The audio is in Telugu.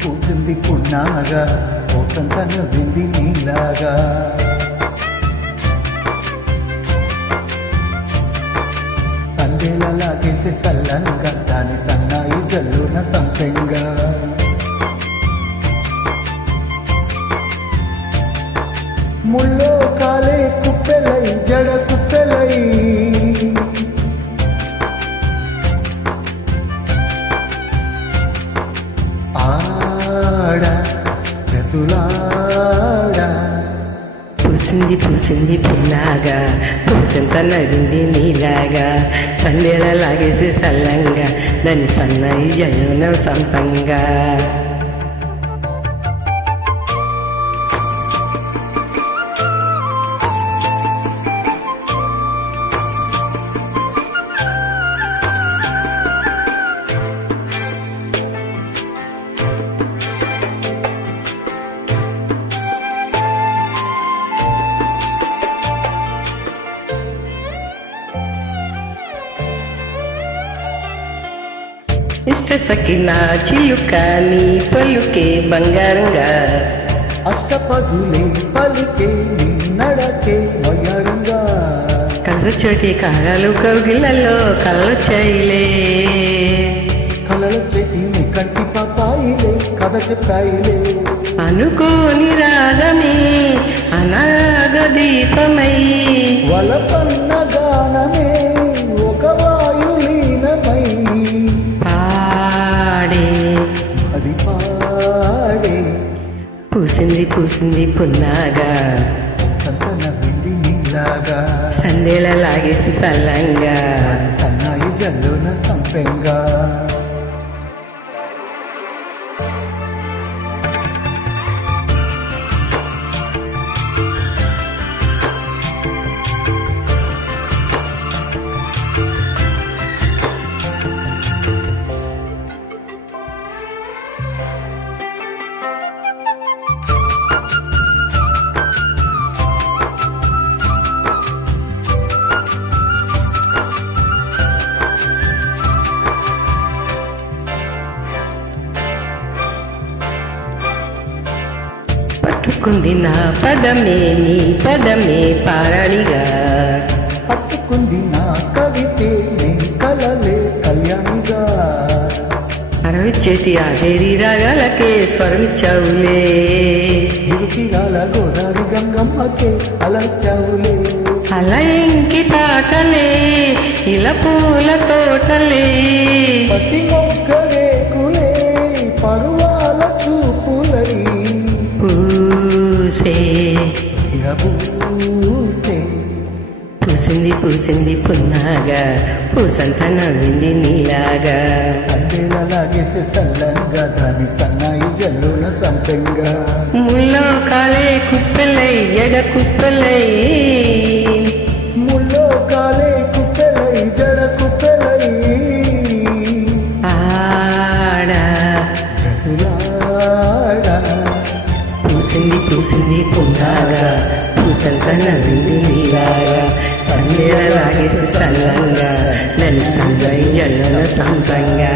పూసింది పున్నాగా వసంత నవ్వింది నీలాగా సందేలలాగేసి సల్లంగా దాని సన్నాయి జల్లున సంపెంగా ముళ్ళో కాలే కుప్పెలై జడ కుప్పెలై పూసింది పూసింది పుల్లాగా పూసంత నవ్వింది నీలాగా సందేళ లాగేసి సల్లంగా దాన్ని సన్నాయి జల్లున సంపంగా ఇష్ట సకినా చిలుక నీ పలుకే బంగారంగా అష్టపదులే పలికే నీ నడకే వయ్యారంగా కలచోటి కారాలు కౌగిళ్ళలో కళ్ళొచ్చాయిలే కలలొచ్చేటి నీ కంటి పాపాయిలే కథ చెప్పాయిలే అనుకోని రాగమే అనాగ దీపమై వలపన్న గానమే ఒక వాయులీనమై పాడే అది పాడే పూసింది పూసింది పున్నాగా సంత నవ్వింది నీలాగా సందేళ లాగేసి సల్లంగా సన్నాయి జల్లున సంపెంగా పట్టుకుంది నా పదమే నీ పదమే పారాణిగా పట్టుకుంది నా కవితే నీ కలలే కళ్యాణిగా అరవిచ్చేటి ఆదేరి రాగాలకే స్వరమిచ్చావులే గిరికిరాల గోదావరి గంగమ్మకే అలచావులే అలా ఇంకి తాటలే ఇలా పూల తోటలే పసి మొక్కలే కులే పరువాల చూపులై పూసే పూసే పూసింది పూసింది పున్నాగా పూసంత నవ్వింది నీలాగా అందేలలాగేసి సల్లంగా దాని సన్నాయి జల్లున సంపెంగా ముల్లో కాలే కుప్పెలై ఎడ కుప్పెలై ముళ్ళో కాలే కుప్పెలై జడ కుప్పెలై ఆడా జతులాడా పూసింది పూసింది పున్నాగా పూసంత నవ్వింది నీలాగా సందేళ లాగేసి సల్లంగా నన్ను సంగై జల్లున సంపంగా